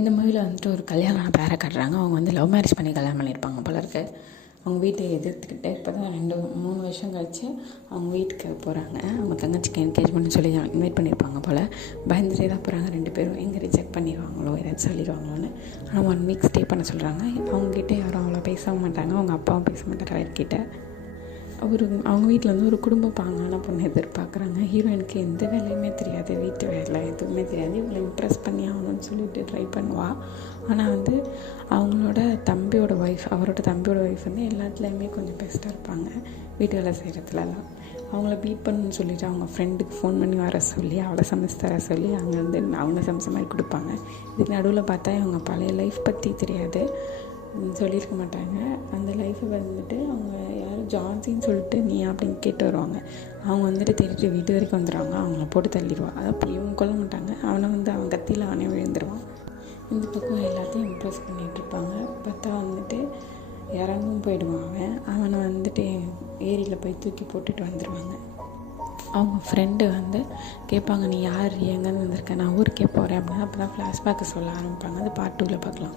இந்த மூவியில் வந்துட்டு ஒரு கல்யாணம் பேரை காட்டுறாங்க. அவங்க வந்து லவ் மேரேஜ் பண்ணி கல்யாணம் பண்ணியிருப்பாங்க போல இருக்கு. அவங்க வீட்டை எதிர்த்துக்கிட்டு இப்போ தான் 2-3 வருஷம் கழிச்சு அவங்க வீட்டுக்கு போகிறாங்க. அவங்க தங்கச்சிக்கு என்கேஜ்மெண்ட்னு சொல்லி இன்வைட் பண்ணியிருப்பாங்க போல். பயந்துட்டே தான் போகிறாங்க 2 பேரும். எங்கே ரிஜெக்ட் பண்ணிடுவாங்களோ, ஏதாச்சும் சொல்லிடுவாங்களோன்னு. ஆனால் 1 வீக் ஸ்டே பண்ண சொல்கிறாங்க. அவங்ககிட்ட யாரும் அவ்வளோ பேச மாட்டாங்க. அவங்க அப்பாவும் பேச மாட்டார் அவர்கிட்ட. அவங்க வீட்டில் வந்து ஒரு குடும்ப பாங்கான பொண்ணு எதிர்பார்க்குறாங்க. ஹீரோயினுக்கு எந்த வேலையுமே தெரியாது, வீட்டு வேலை எதுவுமே தெரியாது. இவங்களை இம்ப்ரெஸ் பண்ணி ஆகணும்னு சொல்லிட்டு ட்ரை பண்ணுவாள். ஆனால் வந்து அவரோட தம்பியோட ஒய்ஃப் வந்து எல்லாத்துலேயுமே கொஞ்சம் பெஸ்ட்டாக இருப்பாங்க. வீட்டு வேலை செய்கிறதுலலாம் அவங்கள பீட் பண்ணணும்னு சொல்லிவிட்டு அவங்க ஃப்ரெண்டுக்கு ஃபோன் பண்ணி வர சொல்லி அவளை சமைச்சு தர சொல்லி அங்கே வந்து அவங்க சமைச்ச மாதிரி கொடுப்பாங்க. இதுக்கு நடுவில் பார்த்தா இவங்க பழைய லைஃப் பற்றி தெரியாது, சொல்லியிருக்க மாட்டாங்க. அந்த லைஃப்பை வந்துட்டு அவங்க யாரும் ஜான்சின்னு சொல்லிட்டு நீ அப்படின்னு கேட்டு வருவாங்க. அவங்க வந்துட்டு தேடிட்டு வீட்டு வரைக்கும் வந்துடுவாங்க. அவங்கள போட்டு தள்ளிடுவான். அதை அப்படி இவங்க கொல்ல மாட்டாங்க. அவனை வந்து அவன் கத்தியில் அவனே விழுந்துருவான். இந்த பக்கம் எல்லாத்தையும் இம்ப்ரெஸ் பண்ணிகிட்ருப்பாங்க. பார்த்தா வந்துட்டு இறங்கும் போயிடுவான். அவனை வந்துட்டு ஏரியில் போய் தூக்கி போட்டுட்டு வந்துடுவாங்க. அவங்க ஃப்ரெண்டு வந்து கேட்பாங்க, நீ யார், எங்கேருந்து வந்திருக்க, நான் ஊருக்கே போகிறேன் அப்படின்னா. அப்போ தான் ஃப்ளாஷ்பேக்கு சொல்ல ஆரம்பிப்பாங்க. அது பார்ட் 2ல் பார்க்கலாம்.